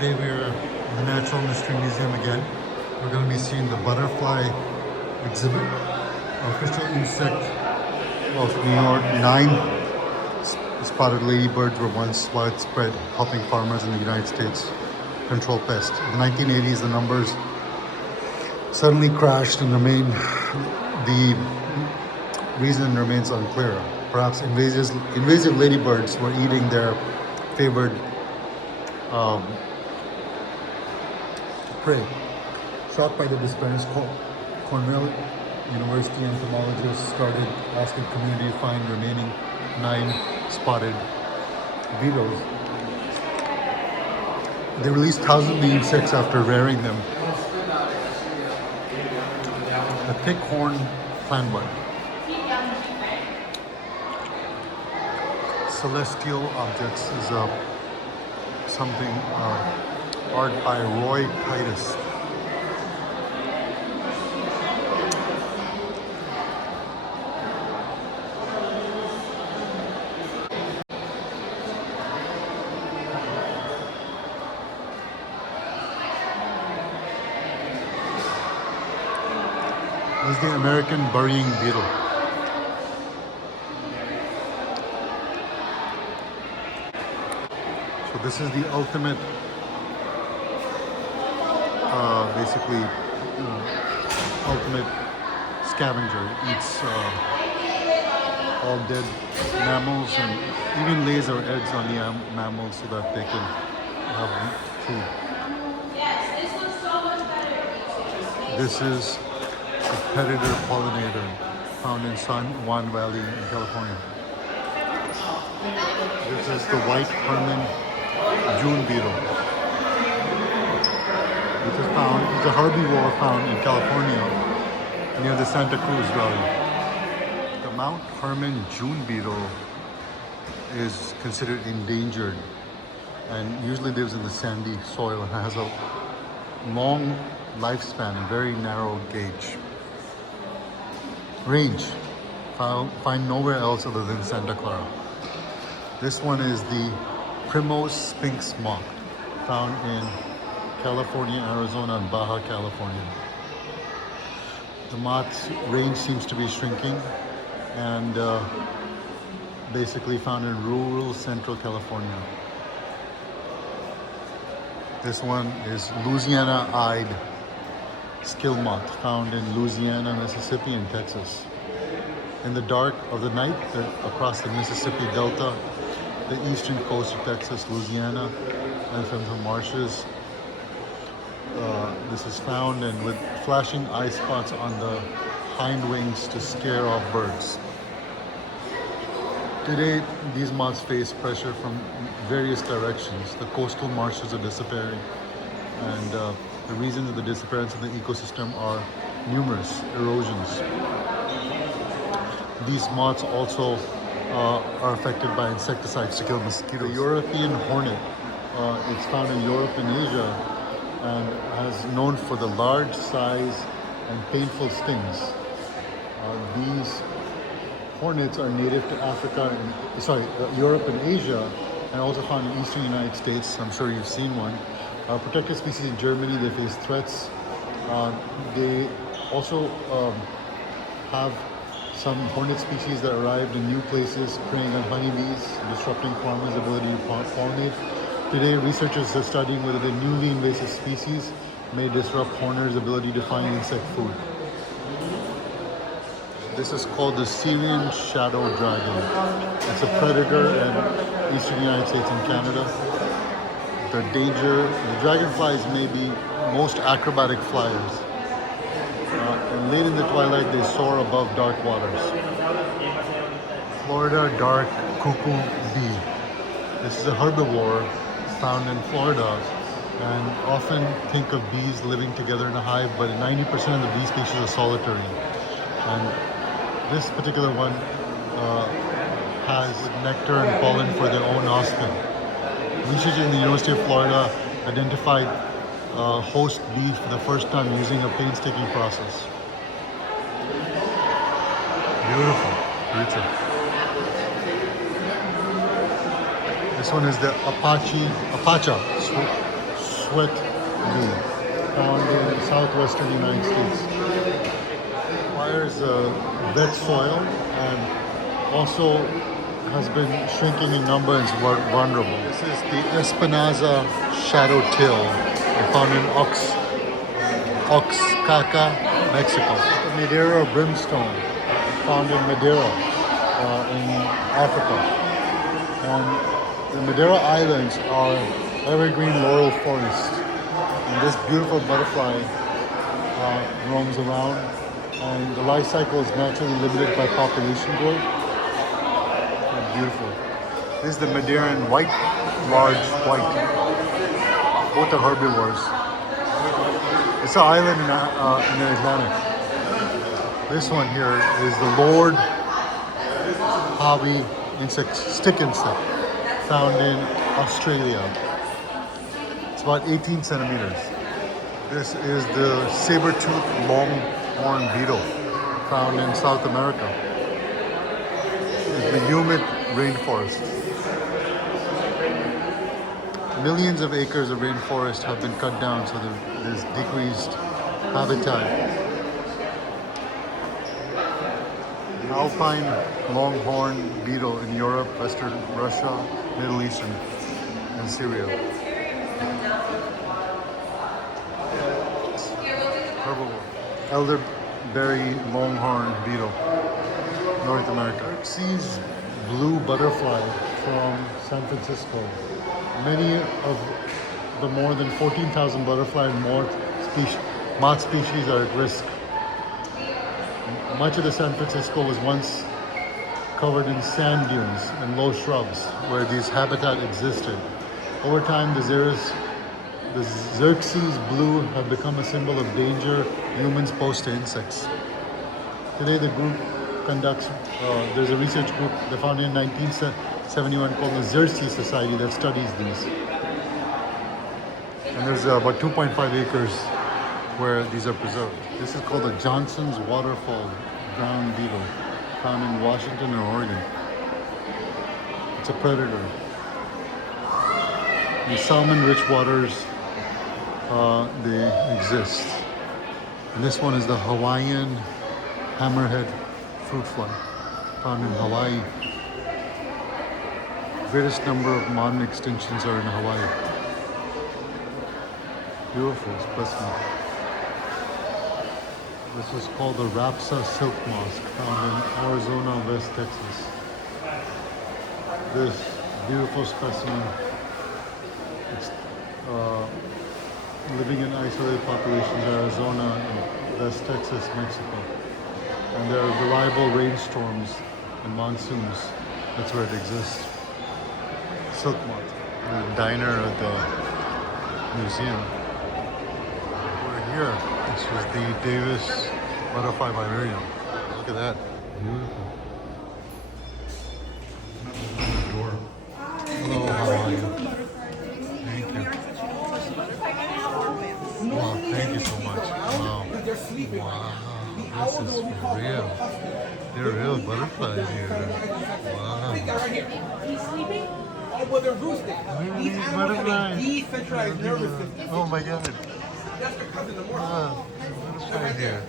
Today we're in the Natural Mystery Museum again. We're going to be seeing the butterfly exhibit, official insect of New York. 9 spotted ladybirds were once widespread, helping farmers in the United States control pests. In the 1980s, the numbers suddenly crashed and the reason remains unclear. Perhaps invasive ladybirds were eating their favored prey. Shocked by the disappearance, Cornell University entomologists started asking community to find remaining 9 spotted beetles. They released thousands of the insects after rearing them. The thick-horned clanbud. Celestial Objects is something art by Roy Titus. This is the American burying beetle. So this is the ultimate, ultimate scavenger. It eats all dead mammals and even lays their eggs on the mammals so that they can have food. This is a predator pollinator found in San Juan Valley in California. This is the white Herman June beetle. It's a herbivore found in California near the Santa Cruz Valley. The Mount Herman June beetle is considered endangered and usually lives in the sandy soil and has a long lifespan and very narrow range. Find nowhere else other than Santa Clara. This one is the Primose sphinx moth, found in California, Arizona, and Baja California. The moth's range seems to be shrinking and basically found in rural central California. This one is Louisiana-eyed skill moth, found in Louisiana, Mississippi, and Texas. In the dark of the night, across the Mississippi Delta, the eastern coast of Texas, Louisiana, and central marshes, this is found, and with flashing eye spots on the hind wings to scare off birds. Today, these moths face pressure from various directions. The coastal marshes are disappearing, and the reasons of the disappearance of the ecosystem are numerous: erosions. These moths also are affected by insecticides to kill mosquitoes. The European hornet, it's found in Europe and Asia, and is known for the large size and painful stings. These hornets are native to Europe and Asia, and also found in eastern United States. I'm sure you've seen one. Protected species in Germany, they face threats. They also have some hornet species that arrived in new places, preying on honeybees, disrupting farmers' ability to pollinate. Today, researchers are studying whether the newly invasive species may disrupt hornets' ability to find insect food. This is called the Syrian shadow dragon. It's a predator in eastern United States and Canada. The dragonflies may be most acrobatic flyers. And late in the twilight, they soar above dark waters. Florida dark cuckoo bee. This is a herbivore found in Florida, and often think of bees living together in a hive, but 90% of the bee species are solitary. And this particular one has nectar and pollen for their own offspring. Researchers in the University of Florida identified host bees for the first time using a painstaking process. Beautiful creature. This one is the Apache sweat bee, found in southwestern United States. Requires wet soil and also has been shrinking in number and is vulnerable. This is the Espinaza shadow till, found in Oaxaca, Mexico. The Madeira brimstone, found in Madeira, in Africa. And the Madeira Islands are evergreen laurel forest. And this beautiful butterfly roams around, and the life cycle is naturally limited by population growth. Oh, beautiful. This is the Madeiran white, large white. Both are herbivores. It's an island in the Atlantic. This one here is the Lord Hobby insect, stick insect, found in Australia. It's about 18 centimeters. This is the saber-toothed longhorn beetle, found in South America. It's the humid rainforest. Millions of acres of rainforest have been cut down, so there's decreased habitat. The alpine longhorn beetle in Europe, Western Russia, Middle East, and Syria. Elderberry longhorn beetle, North America. Xerxes blue butterfly from San Francisco. Many of the more than 14,000 butterfly and moth species are at risk. Much of the San Francisco was once covered in sand dunes and low shrubs where these habitat existed. Over time, the Xerxes blue have become a symbol of danger humans pose to insects. Today, the group conducts, there's a research group they founded in 1971 called the Xerxes Society that studies these. And there's about 2.5 acres where these are preserved. This is called the Johnson's Waterfall ground beetle, found in Washington and Oregon. It's a predator. In salmon-rich waters, they exist. And this one is the Hawaiian hammerhead fruit fly, found in Hawaii. Greatest number of modern extinctions are in Hawaii. Beautiful specimen. This is called the Rapsa silk moth, found in Arizona, West Texas. This beautiful specimen, it's living in isolated populations in Arizona and West Texas, Mexico. And there are reliable rainstorms and monsoons. That's where it exists. Silk moth, the diner at the museum. We're here. This is the Davis butterfly vivarium. Look at that. Beautiful. Hello, how are you? Thank you. Wow, thank you so much. Wow. Wow, this is for real. They're real butterflies here. Wow. He's sleeping? Oh, well, they're roosting. These animals have a decentralized nervous system. Oh my god. That's because of the more. Wow, butterflies here.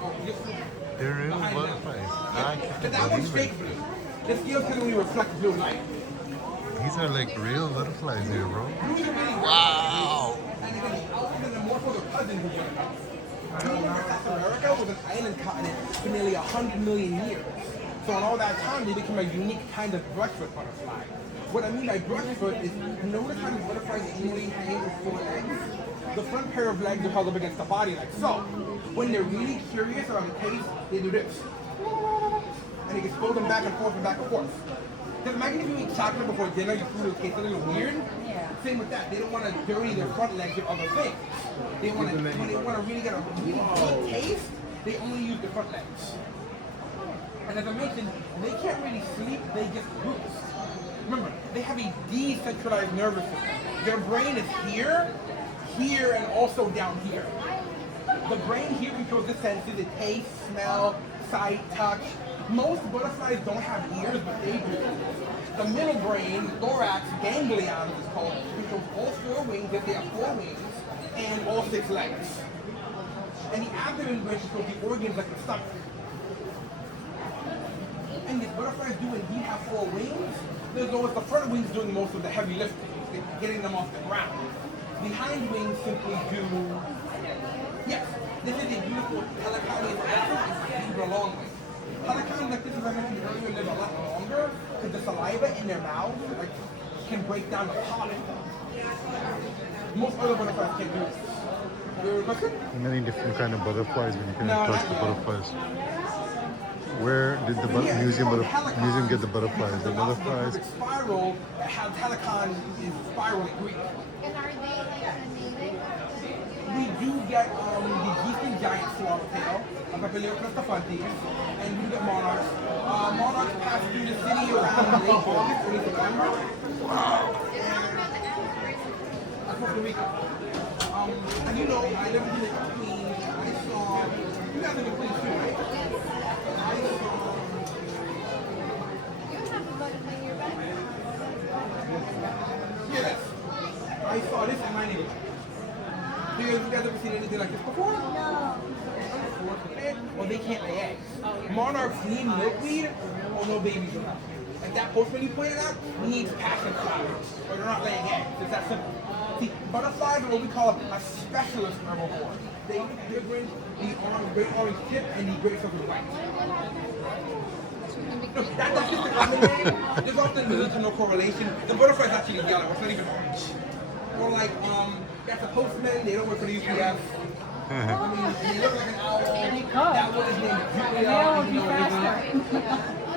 They're real butterflies. I can't believe it. The scales can only reflect blue light. These are like real butterflies here, bro. Wow. And again, the alpha and the morpho are cousins of one another. Remember, South America was an island continent for nearly 100 million years. So in all that time, they became a unique kind of brushfoot butterfly. What I mean by brushfoot is, notice how the butterflies usually hang with 4 legs? The front pair of legs are held up against the body like so. When they're really curious about a taste, they do this. And they can throw them back and forth and back and forth. Because imagine if you eat chocolate before dinner, your food will taste a little weird. Yeah. Same with that. They don't want to dirty their front legs with other things. They want to, when they want to really get a really good taste, they only use the front legs. And as I mentioned, they can't really sleep, they just roost. Remember, they have a decentralized nervous system. Their brain is here, here, and also down here. The brain here controls the senses, the taste, smell, sight, touch. Most butterflies don't have ears, but they do. The middle brain, thorax, ganglion is called, controls all 4 wings. If they have 4 wings, and all 6 legs. And the abdomen branches from the organs like the stomach. And these butterflies do indeed have 4 wings. There's always the front wings doing most of the heavy lifting, getting them off the ground. The hind wings simply do, yes, this is a beautiful heliconian animal. It's super long wing. Helicons like this, as I mentioned earlier, live a lot longer because the saliva in their mouths can break down the pollen. Most other butterflies can't do this. Your question? Many different kind of butterflies when you can No, touch not the yet. butterflies. Where did the museum get the butterflies? The butterflies. The spiral that has helicon is spiral in Greek. And are they like native? We do get the geeking giant swallowtail, Papilio cristofantes, and we get monarchs. Monarchs pass through the city around late August, early September. Wow. That's Costa Rica. And you know, I lived in the Queens. I saw, you guys are in the Queens too, right? I saw, You have a butterfly in your back. yes, I saw this in my neighborhood. You guys ever seen anything like this before? No. Well, they can't lay eggs. Monarchs need milkweed or no babies around. Like that postman you pointed out needs passion flowers, or they're not laying eggs. It's that simple. See, butterflies are what we call a specialist herbivore. They bring the great orange tip and the great silver white. No, that's just the common name. There's often little to no correlation. The butterfly's actually yellow. It's not even orange. Or like, that's a postman. They don't work for the UPS. I mean, they look like an owl. That one is named Julia.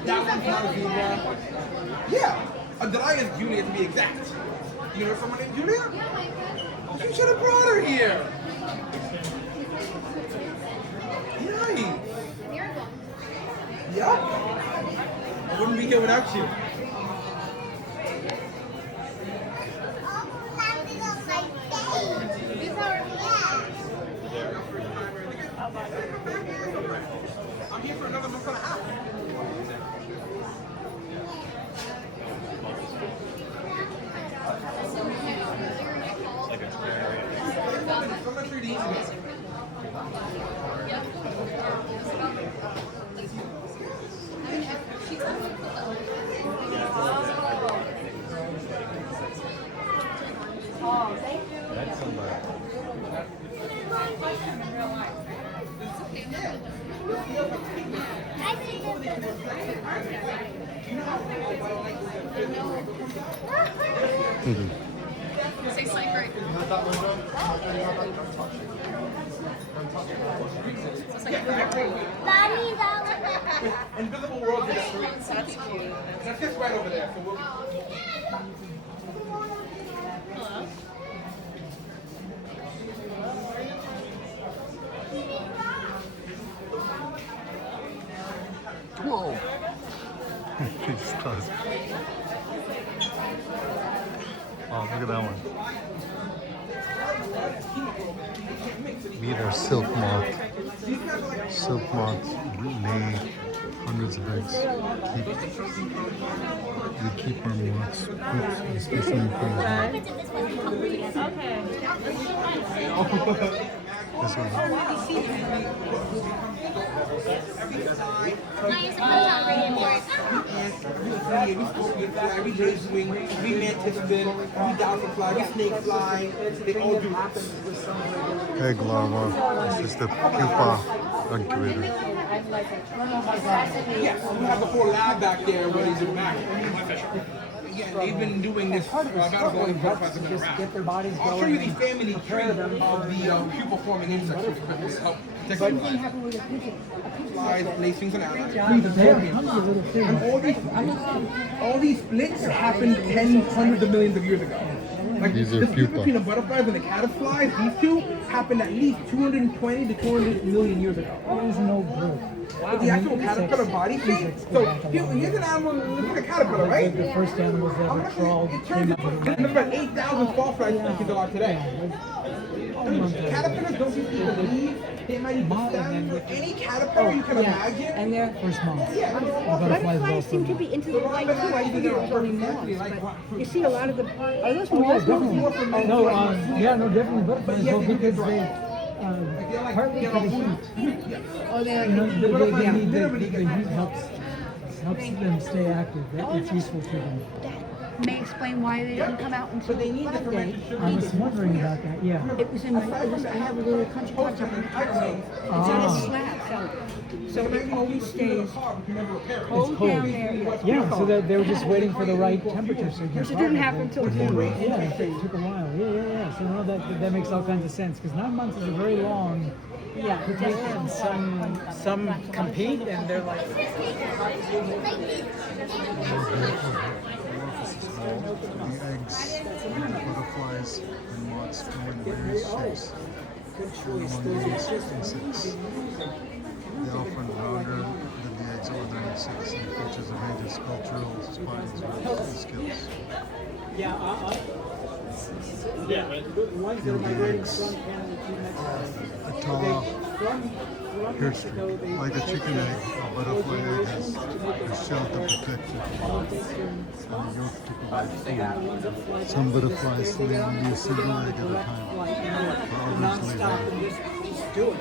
That one's not a zebra. Yeah, a Delia is Julia to be exact. You know someone named Julia? Yeah, my friend. You should have brought her here. Nice. Miracle. Yup. I wouldn't be here without you. I'm here for another month and a half. I'm not sure to eat it. Oh, thank you. That's somebody. Say psych right. Invisible World is that's cute. That's just right over there. So we'll... Hello. Whoa! Jesus Christ. Oh, look at that one. Meet our silk moth. Silk moths lay hundreds of eggs. We keep our moths cooked, especially in Korea. This one. We raise wing, we mantis fin, we dolphin fly, we snake fly, they all do Egg larva. This is the pupa incubator. Yes, we have the whole lab back there where they do back. Yeah, they've been doing this about as long as butterflies have been around. I'll show you the family tree of the pupil forming insects really quickly to help protect the flies, lacings, and allies. And all these splits happened hundreds of millions of years ago. Like These are the split pupa. between the butterflies and the caddisflies, these two happened at least 220 to 200 million years ago. There is no birth. But the actual caterpillar body shape. So here's an animal, look at a caterpillar, right? The first animals that ever crawled It came turns out of the there's about 8,000 fall flies species there are today. Caterpillars don't just even leave. They might even stand. Any caterpillar you can imagine. And they're first moths. Yeah. Butterflies seem to be into the light too. I think it was only moths, but you see a lot of the. Are those moths? Definitely. No, definitely butterflies. Well, because they partly for the heat. Oh, they're You know, the heat helps them stay active. It's useful to them. That may explain why they didn't come out until They need Flag Day. I was wondering about that. Yeah. It was in my. I have a little country club up in Chicago. It's on a slab, so it always stays cold down there. Yeah. So that they were just waiting for the right temperature. So It didn't happen until June. Yeah, it took a while. Yeah. So no, that makes all kinds of sense because 9 months is a very long. Yeah, And some compete and they're like. The eggs, butterflies, and moths come in various shapes. Among these insects, they often rounder than the eggs of other insects and features a range of sculptural spines, ribs, and scales. Atala hairstreak. Like a chicken egg, a butterfly egg has a shell to protect it and a yolk to provide food. Some butterflies lay only a single egg at a time, while others lay more.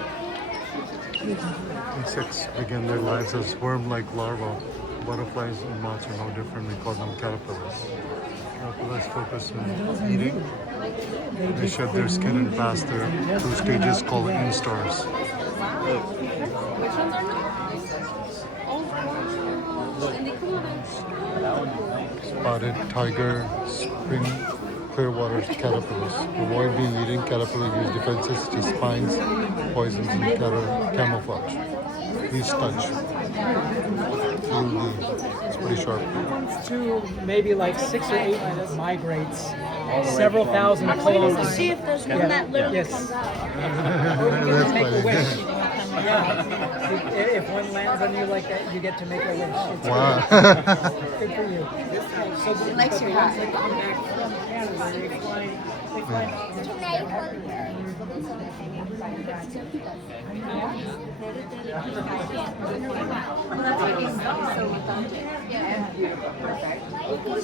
Insects begin their lives as worm-like larvae. Butterflies and moths are no different. We call them caterpillars. Caterpillars focus on eating. They shed their skin and pass their two stages called instars. Spotted tiger, spring clearwater caterpillars. Avoid being eaten. Caterpillars use defenses such as spines, poisons, and camouflage. Please touch. It's pretty sharp. To maybe like 6 or 8 migrates several thousand To kilometers. see if there's one that literally Yes. comes out. That's funny. If one lands on you like that, you get to make a wish. It's Wow. good for you. He likes your hat.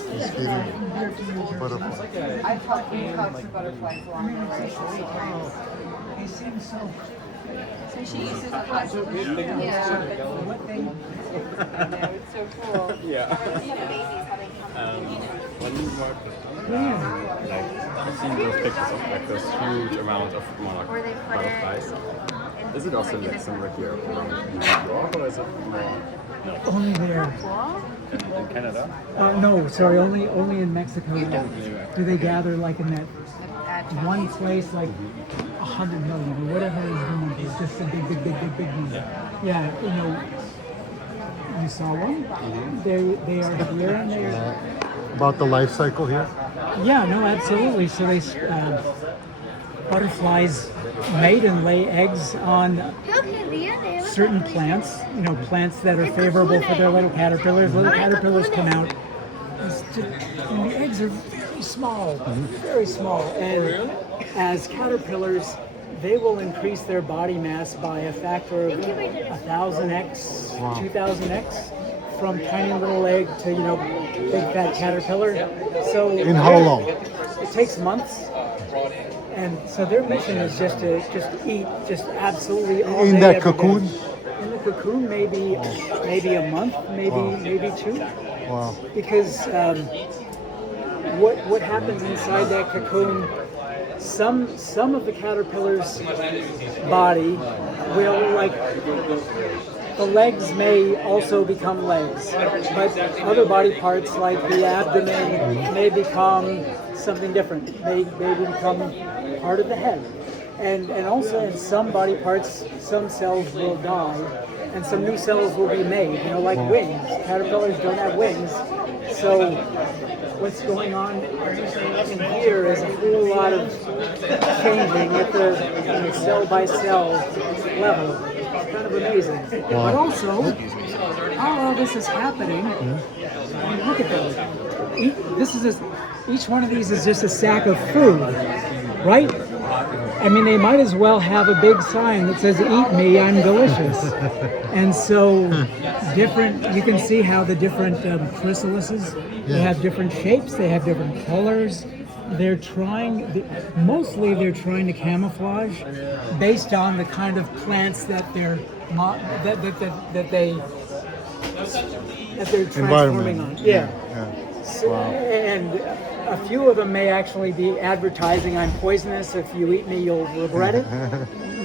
He's feeding butterfly. I've talked to butterflies along the way. He seems so. So she uses the plastic. Yeah. It's so cool. When you work I've seen those pictures of like those huge amount of monarch butterflies. Is it also like similar here around New York, or is it more Only there. in Canada? No, sorry, only in Mexico do they gather like in that one place like 100 million or whatever is going to be. It's just a big number. Yeah, you know, you saw one. They are here and they're. About the life cycle here? Yeah, no, absolutely. So they butterflies mate and lay eggs on certain plants. You know, plants that are favorable for their little caterpillars. Little caterpillars come out, and the eggs are very small. And as caterpillars, they will increase their body mass by a factor of 1,000x, 2,000x. From tiny little egg to, you know, big fat caterpillar. So In how long? It takes months. And so their mission is just to eat just absolutely all In day, that every day. cocoon? In the cocoon, maybe a month, maybe 2. Wow. Because what happens inside that cocoon? Some of the caterpillar's body will like. The legs may also become legs, but other body parts like the abdomen may become something different, may become part of the head. And also in some body parts, some cells will die and some new cells will be made, you know, like wings. Caterpillars don't have wings. So what's going on in here is a whole lot of changing at the cell by cell level. It's kind of amazing. But also, while all this is happening, look at those. Each one of these is just a sack of food, right? I mean, they might as well have a big sign that says, "Eat me, I'm delicious." And so, you can see how the different chrysalises, they have different shapes, they have different colors. Mostly they're trying to camouflage based on the kind of plants that they're transforming on. Yeah. So, and a few of them may actually be advertising, "I'm poisonous. If you eat me, you'll regret it."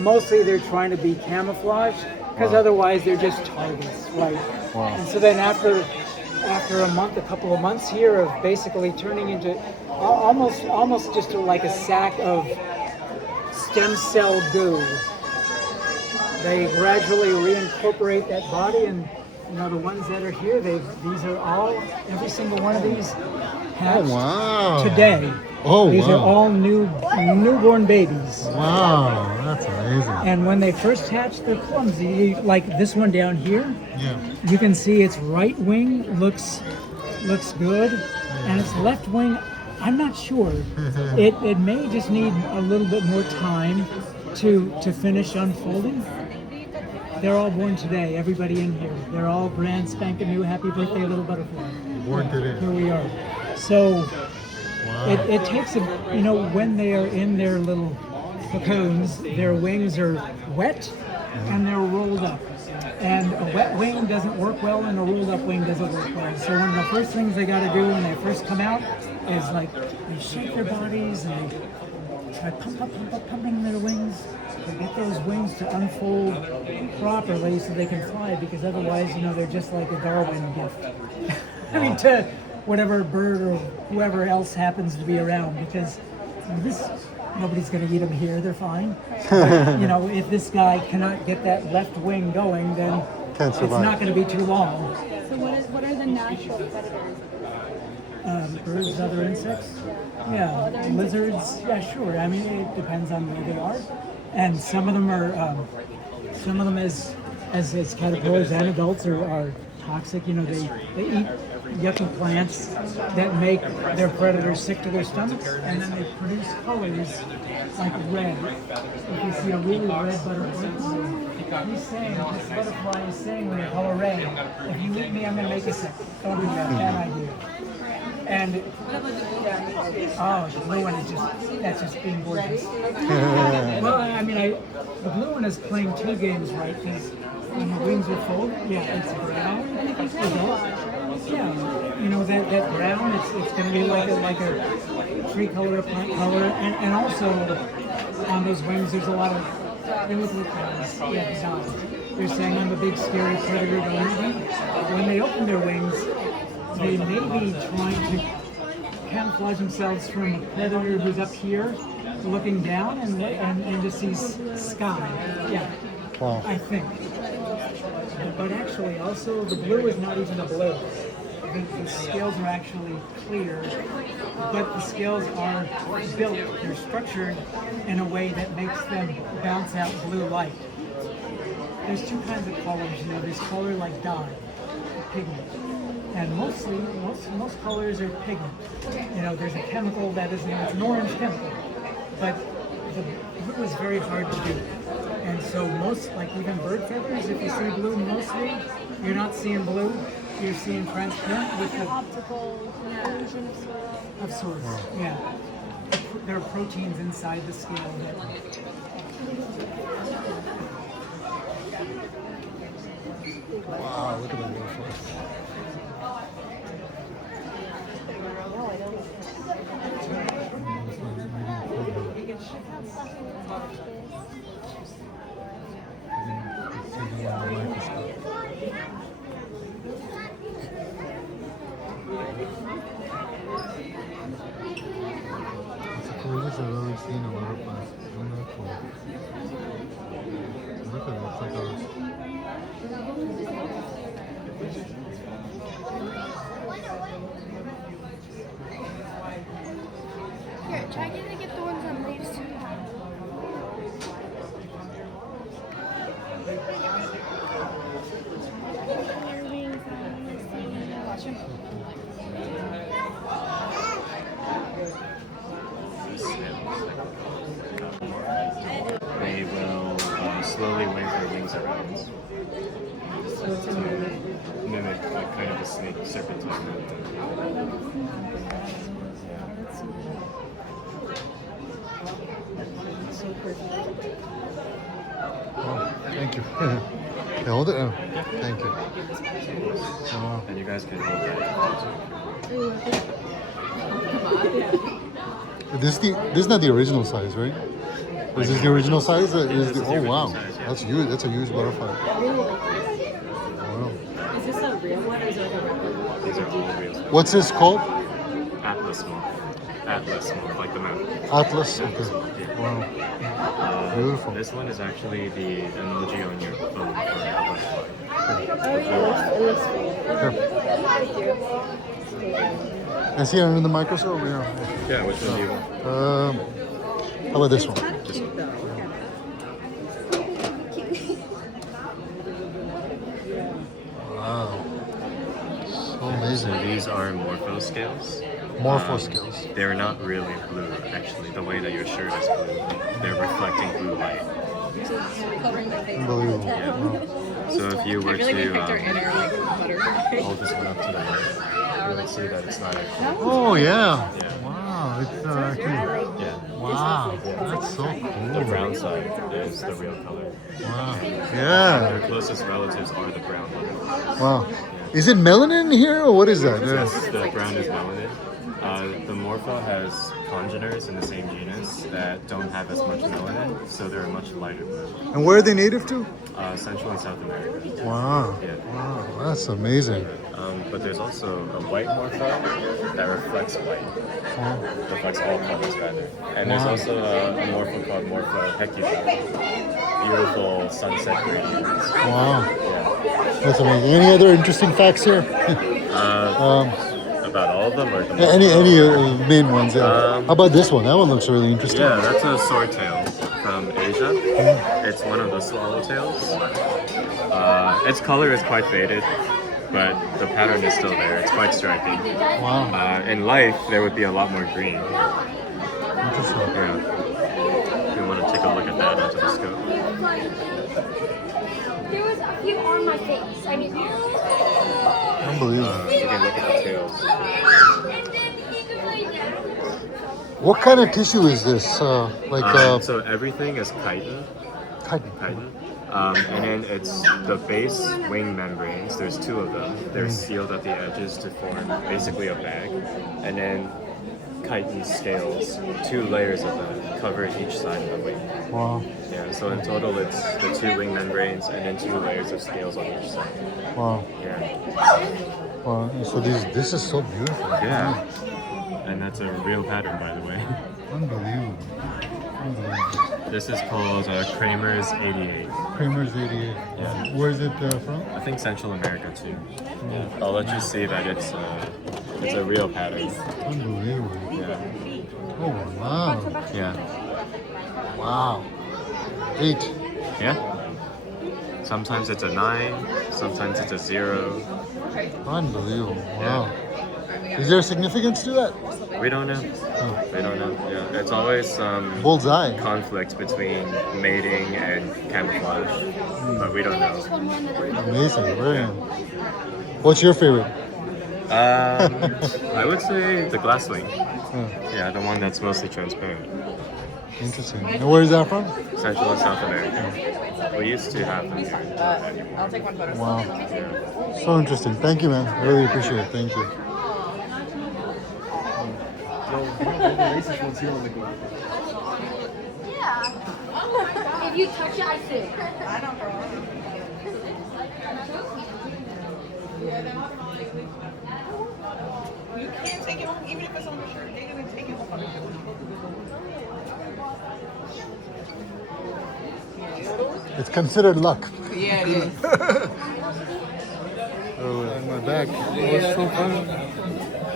Mostly they're trying to be camouflage because otherwise they're just targets, right? And so then after a couple of months here of basically turning into almost just like a sack of stem cell goo, they gradually reincorporate that body. And the ones that are here, every single one of these hatched today. These are all newborn babies. Wow, that's amazing. And when they first hatch, they're clumsy. Like this one down here, you can see its right wing looks good, and its left wing, I'm not sure. It may just need a little bit more time to finish unfolding. They're all born today, everybody in here. They're all brand spanking new. Happy birthday, little butterfly. Born today. Here we are. So it takes when they are in their little cocoons, their wings are wet and they're rolled up. And a wet wing doesn't work well, and a rolled up wing doesn't work well. So one of the first things they got to do when they first come out is they shake their bodies and they try pumping their wings to get those wings to unfold properly so they can fly, because otherwise, they're just like a Darwin gift. I mean, to whatever bird or whoever else happens to be around, because nobody's going to eat them here, they're fine. But, if this guy cannot get that left wing going, then it's not going to be too long. So what are the natural predators? Birds, other insects. Yeah, lizards. Yeah, sure. I mean, it depends on where they are, and some of them as caterpillars and adults are toxic. They eat yucky plants that make their predators sick to their stomachs, and then they produce colors like red. If you see a really red butterfly, this butterfly is saying when they color red, "If you eat me, I'm going to make you sick. Don't do that. Bad idea." And the blue one that's just being gorgeous. Well, I mean, the blue one is playing two games, right? Because when the wings are full, it's brown. That brown, it's going to be like a tree color, a plant color, and also on those wings there's a lot of colors. They're saying, "I'm a big scary predator to eat." When they open their wings, they may be trying to camouflage themselves from a predator who's up here looking down and just sees sky. Yeah, I think. But actually, also, the blue is not even a blue. The scales are actually clear, but the scales are built, they're structured in a way that makes them bounce out blue light. There's two kinds of colors, there's color like dye, pigment. And most colors are pigment. There's a chemical that is, it's an orange chemical, but the blue is very hard to do. And so even bird feathers, if you see blue mostly, you're not seeing blue, you're seeing transparent with the Optical illusion of sorts. Yeah. There are proteins inside the scale that Wow, look at that beautiful. It's the coolest I've ever seen a butterfly. Isn't that cool? Look at it, it's like Here, try to get the ones on leaves too. They will slowly wave their wings around to mimic like kind of a snake serpentine movement. Oh, thank you. Yeah, hold it. Thank you. Oh. And you guys can hold that. This is not the original size, right? Is this the original size? Oh wow, that's huge. That's a huge butterfly. Wow. Is this a real one or is it like a replica? These are all real. What's this called? Atlas moth. Atlas moth, like the map. Atlas. Okay. Wow. Beautiful. This one is actually the emoji on your phone for a butterfly. Oh yeah, it looks cool. Here. Thank you. Is he under the microscope? Yeah. Yeah, which one do you want? How about this one? This one. Wow. So amazing. So these are morpho scales. Morpho scales. They're not really blue, actually. The way that your shirt is blue, they're reflecting blue light. Unbelievable. Wow. So if you were I feel like we picked our to inner like butterfly. hold this one up to the light, you would see that it's not actually. Oh yeah. Yeah. Wow. It's actually. Yeah. Wow. That's so The cool. brown side is the real color. Wow. Yeah. Their closest relatives are the brown one. Wow. Is it melanin here or what is that? Yeah. Yes, the brown is melanin. The morpho has congeners in the same genus that don't have as much melanin, so they're a much lighter blue. And where are they native to? Central and South America. Wow. Yeah. Wow. That's amazing. But there's also a white morpho that reflects white. Wow. Reflects all colors rather. And there's Wow. also a morpho called morpho hecuba. Beautiful sunset green. Wow. Yeah. That's amazing. Any other interesting facts here? About all of them or the Any main ones? Yeah. How about this one? That one looks really interesting. Yeah, that's a swordtail from Asia. It's one of the swallowtails. Its color is quite faded, but the pattern is still there. It's quite striking. Wow. In life, there would be a lot more green. Interesting. Yeah. If you want to take a look at that onto the scope. There was a few on my face. I mean, Unbelievable. You can look at the tails. and then he could lay down. What kind of tissue is this? So everything is chitin. Chitin. And then it's the base wing membranes. There's two of them. They're sealed at the edges to form basically a bag. And then chitin scales, 2 layers of them cover each side of the wing. Wow. Yeah, so in total it's the 2 wing membranes and then 2 layers of scales on each side. Wow. Yeah. Wow. So this is so beautiful. Yeah. And that's a real pattern, by the way. Unbelievable. Unbelievable. This is called Kramer's 88. Kramer's 88. Yeah. Where is it from? I think Central America too. Yeah. I'll let you see that it's a real pattern. Unbelievable. Yeah. Oh wow. Yeah. Wow. 8. Yeah. Sometimes it's a 9, sometimes it's a 0. Unbelievable. Wow. Is there significance to that? We don't know. We don't know. Yeah. It's always Bullseye. conflict between mating and camouflage, but we don't know. Amazing. Very nice. What's your favorite? I would say the glasswing. Yeah, the one that's mostly transparent. Interesting. And where is that from? Central and South America. We used to have them here. I'll take one photo. Wow. Yeah. So interesting. Thank you, man. I really appreciate it. Thank you. Yeah. If you touch it, I see it. I don't know. You can't take it home even if it's on the shirt. They didn't take it home on the shirt. It's considered luck. Yeah, it is. Oh, on my back. It was so fun.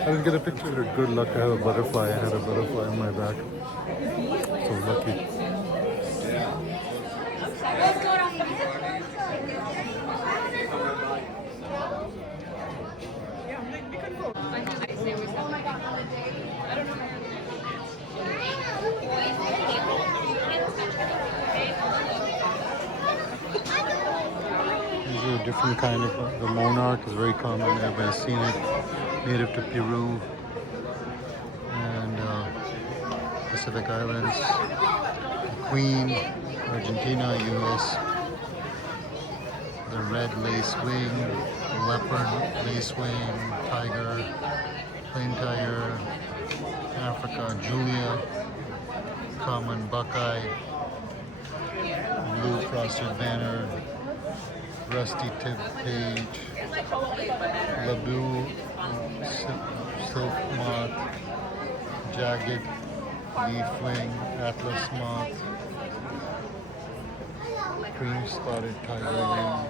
I didn't get a picture. Good luck. I have a butterfly. I had a butterfly on my back. So lucky. Let's go down here. different kind of, the monarch is very common, everybody's seen it, native to Peru and Pacific Islands, Queen, Argentina, US, the red lace wing, leopard lace wing, tiger, plain tiger, Africa, Julia, common buckeye, blue frosted banner, rusty tip page, laboo, silk moth, jagged leaf wing, atlas moth, cream spotted tiger wing,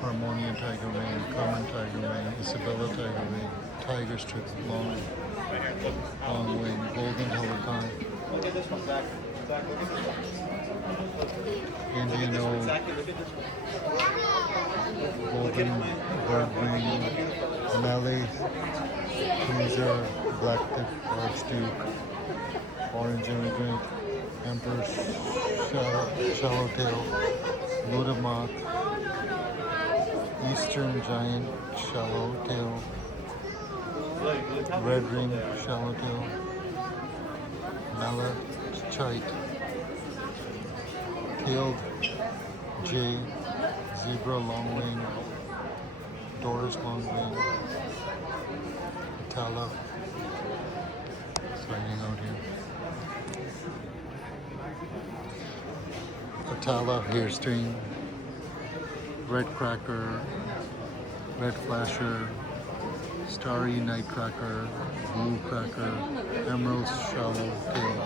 harmonia tiger wing, common tiger wing, Isabella tiger wing, tiger strip, long wing, golden pelican, Indian oak, golden bird wing, Malay, teaser, black tip, archduke, orange immigrant, emperor swallowtail, Buddha moth, eastern giant swallowtail, red ring swallowtail, malachite, tailed jay, zebra longwing, Doris longwing, Atala, signing out here. Atala hairstring, red cracker, red flasher, starry nightcracker, blue cracker, emerald swallowtail,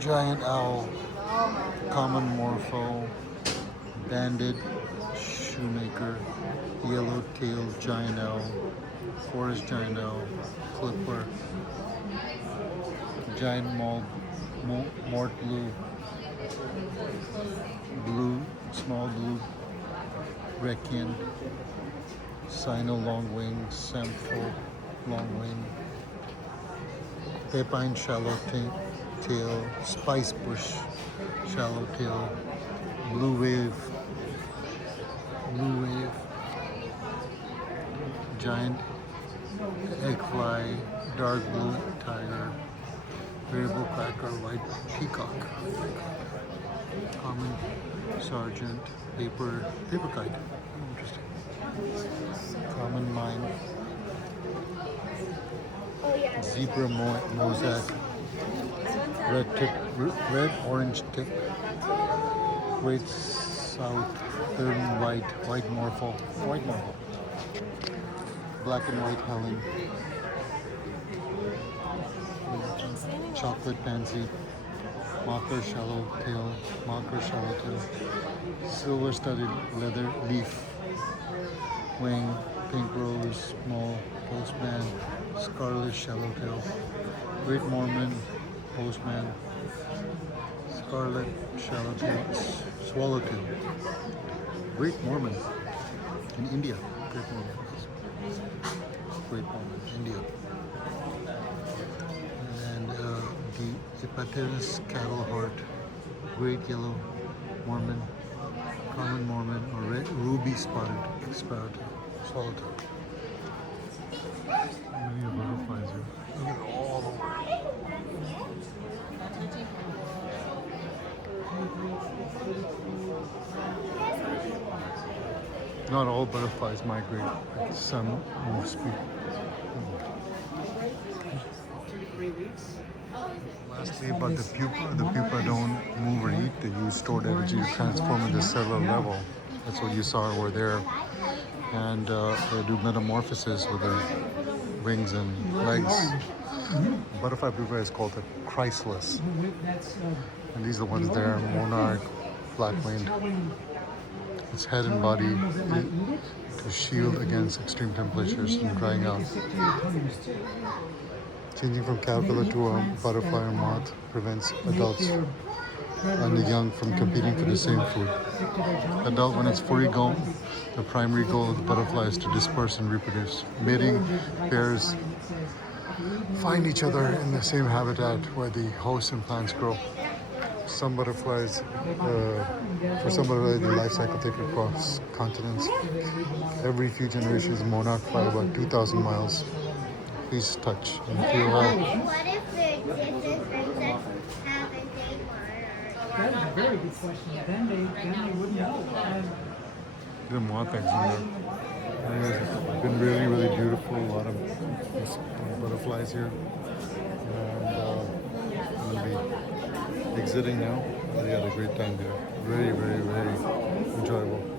giant owl, common morpho, banded shoemaker, yellow-tailed giant owl, forest giant owl, clipper, giant mort blue, small blue, requiem, sino longwing, sampho longwing, pepine swallowtail, spice bush swallowtail, blue wave, giant eggfly, dark blue tiger, variable cracker, white peacock, common sergeant, paper kite, interesting, common mine, zebra mosaic, red orange tip, great southern white morpho, black and white Helen, chocolate pansy, mocker swallowtail, silver studded leather leaf wing, pink rose, small postman, scarlet swallowtail, great Mormon postman, scarlet swallowtail, great Mormon in India, great Mormon, India. And the Epateris cattle heart, great yellow Mormon, common Mormon, or red ruby spotted swallowtail. Many butterflies here. Look at all the way. Not all butterflies migrate. Some move speed. 2 to 3 weeks. Lastly, about the pupa don't move or eat. They use stored energy to transform into cellular level. That's what you saw over there. And they do metamorphosis with their wings and legs. Butterfly pupa is called a chrysalis. And these are the ones there, monarch, black-winged. Its head and body to shield against extreme temperatures from drying out. Changing from caterpillar to a butterfly or moth prevents adults and the young from competing for the same food. Adult, when it's fully grown, the primary goal of the butterfly is to disperse and reproduce. Mating pairs find each other in the same habitat where the host and plants grow. Some butterflies, for some butterflies, their life cycle take across continents. Every few generations, monarch fly about 2,000 miles. Please touch and feel how. What if the different insects have a day one? That is a very good question. Then they wouldn't know. Didn't want things in there. It's been really, really beautiful. A lot of butterflies here. And we'll be exiting now. We had a great time here. Very, very, very enjoyable.